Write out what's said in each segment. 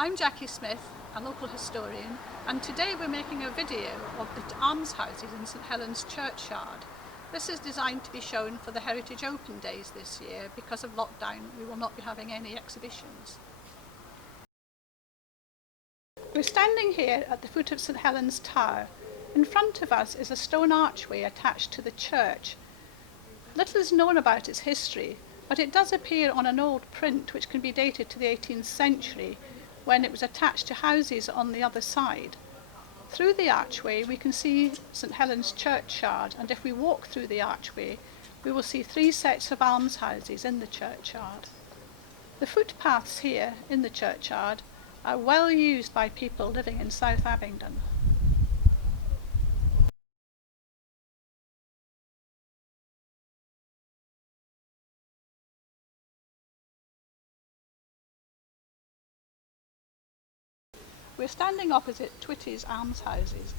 I'm Jackie Smith, a local historian, and today we're making a video of the Almshouses in St Helen's Churchyard. This is designed to be shown for the Heritage Open Days this year. Because of lockdown, we will not be having any exhibitions. We're standing here at the foot of St Helen's Tower. In front of us is a stone archway attached to the church. Little is known about its history, but it does appear on an old print which can be dated to the 18th century, when it was attached to houses on the other side. Through the archway we can see St Helen's Churchyard, and if we walk through the archway we will see 3 sets of almshouses in the churchyard. The footpaths here in the churchyard are well used by people living in South Abingdon. We're standing opposite Twitty's Almshouses,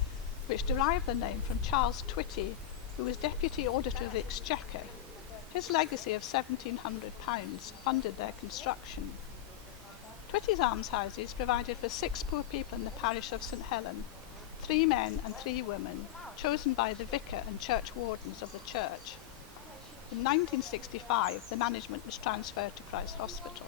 which derive their name from Charles Twitty, who was Deputy Auditor of the Exchequer. His legacy of £1,700 funded their construction. Twitty's Almshouses provided for 6 poor people in the parish of St Helen, 3 men and 3 women, chosen by the vicar and church wardens of the church. In 1965, the management was transferred to Christ Hospital.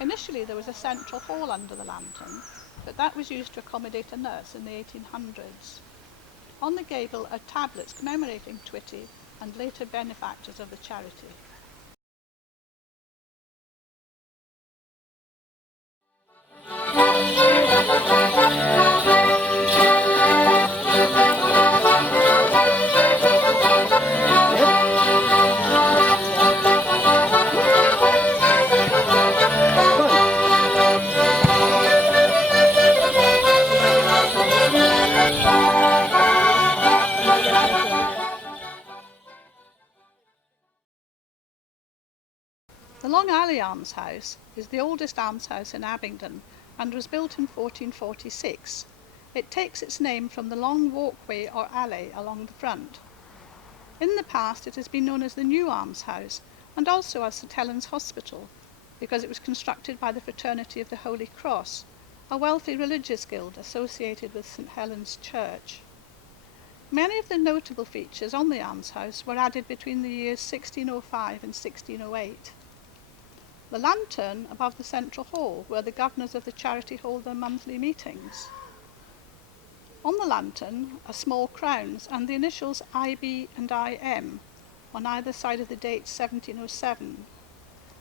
Initially there was a central hall under the lantern, but that was used to accommodate a nurse in the 1800s. On the gable are tablets commemorating Twitty and later benefactors of the charity. The Long Alley Almshouse is the oldest almshouse in Abingdon and was built in 1446. It takes its name from the long walkway or alley along the front. In the past it has been known as the New Almshouse and also as St Helen's Hospital, because it was constructed by the Fraternity of the Holy Cross, a wealthy religious guild associated with St Helen's Church. Many of the notable features on the almshouse were added between the years 1605 and 1608. The lantern above the central hall, where the governors of the charity hold their monthly meetings. On the lantern are small crowns and the initials IB and IM on either side of the date 1707.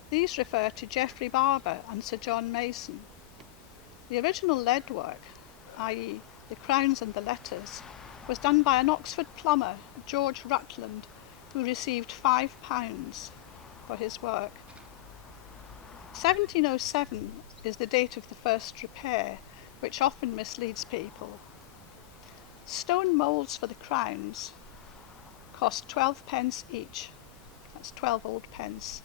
These refer to Geoffrey Barber and Sir John Mason. The original lead work, i.e. the crowns and the letters, was done by an Oxford plumber, George Rutland, who received £5 for his work. 1707 is the date of the first repair, which often misleads people. Stone moulds for the crowns cost 12p each. That's 12 old pence.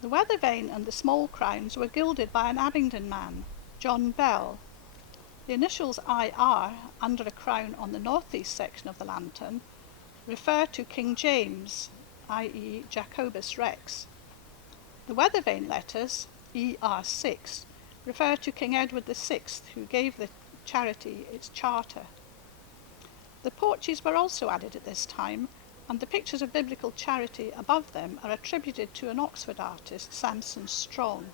The weather vane and the small crowns were gilded by an Abingdon man, John Bell. The initials IR under a crown on the northeast section of the lantern refer to King James, i.e. Jacobus Rex. The weather vane letters, ER6, refer to King Edward VI, who gave the charity its charter. The porches were also added at this time, and the pictures of biblical charity above them are attributed to an Oxford artist, Samson Strong.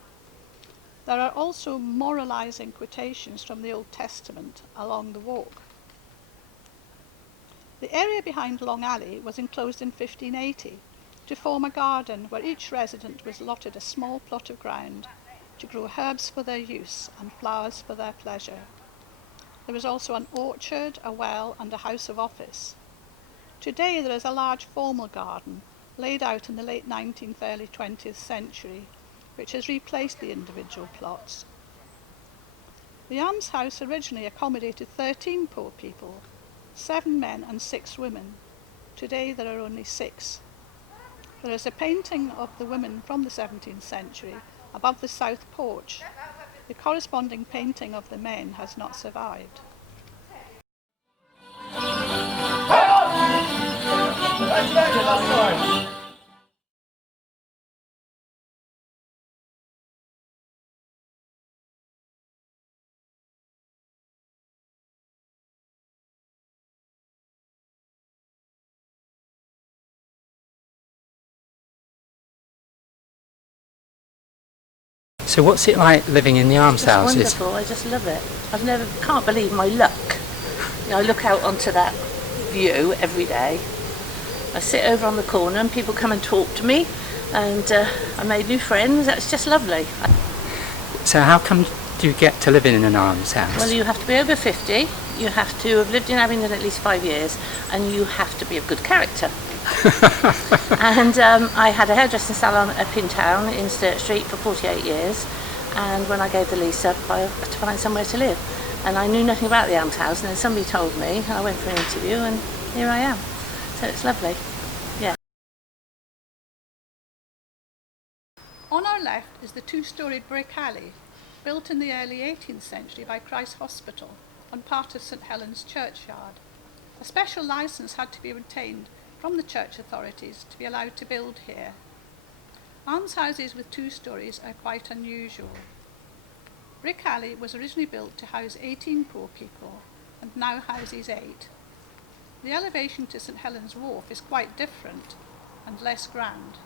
There are also moralising quotations from the Old Testament along the walk. The area behind Long Alley was enclosed in 1580 to form a garden where each resident was allotted a small plot of ground to grow herbs for their use and flowers for their pleasure. There was also an orchard, a well and a house of office. Today there is a large formal garden laid out in the late 19th, early 20th century, which has replaced the individual plots. The almshouse originally accommodated 13 poor people, 7 men and 6 women. Today there are only 6. There is a painting of the women from the 17th century above the south porch. The corresponding painting of the men has not survived. So what's it like living in the Almshouses? It's wonderful, I just love it. Can't believe my luck. You know, I look out onto that view every day. I sit over on the corner and people come and talk to me, and I made new friends. That's just lovely. So how come do you get to live in an almshouse? Well, you have to be over 50, you have to have lived in Abingdon at least 5 years, and you have to be of good character. And I had a hairdressing salon up in town in Sturt Street for 48 years, and when I gave the lease up I had to find somewhere to live, and I knew nothing about the Almshouse, and then somebody told me, and I went for an interview, and here I am. So it's lovely. Yeah. On our left is the two-storey brick alley, built in the early 18th century by Christ Hospital on part of St Helen's Churchyard. A special licence had to be obtained from the church authorities to be allowed to build here. Almshouses with 2 storeys are quite unusual. Brick Alley was originally built to house 18 poor people and now houses 8. The elevation to St Helen's Wharf is quite different and less grand.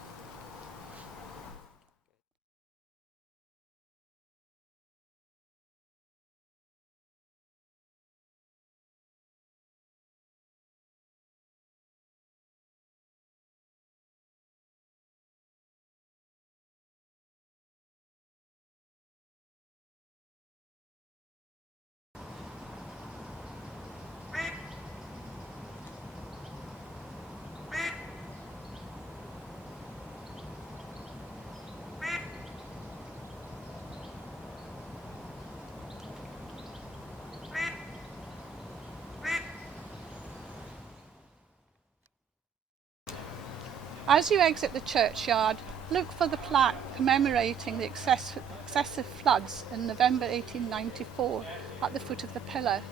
As you exit the churchyard, look for the plaque commemorating the excessive floods in November 1894 at the foot of the pillar.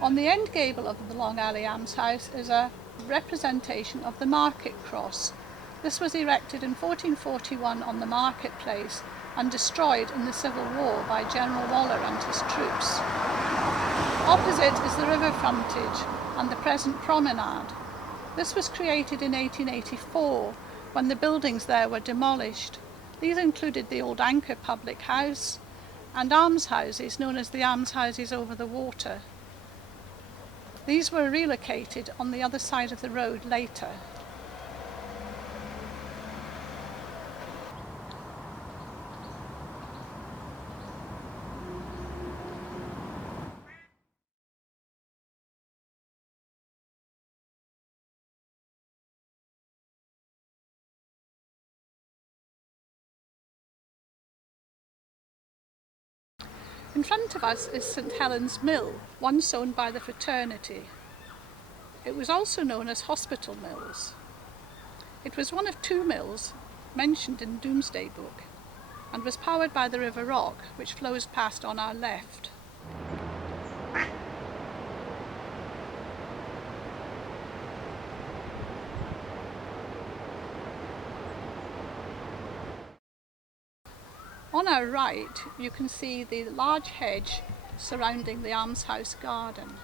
On the end gable of the Long Alley Almshouse is a representation of the market cross. This was erected in 1441 on the marketplace and destroyed in the Civil War by General Waller and his troops. Opposite is the river frontage and the present promenade. This was created in 1884 when the buildings there were demolished. These included the old Anchor public house and almshouses known as the almshouses over the water. These were relocated on the other side of the road later. In front of us is St Helen's Mill, once owned by the fraternity. It was also known as Hospital Mills. It was one of 2 mills mentioned in Domesday Book and was powered by the River Rock, which flows past on our left. On our right, you can see the large hedge surrounding the almshouse garden.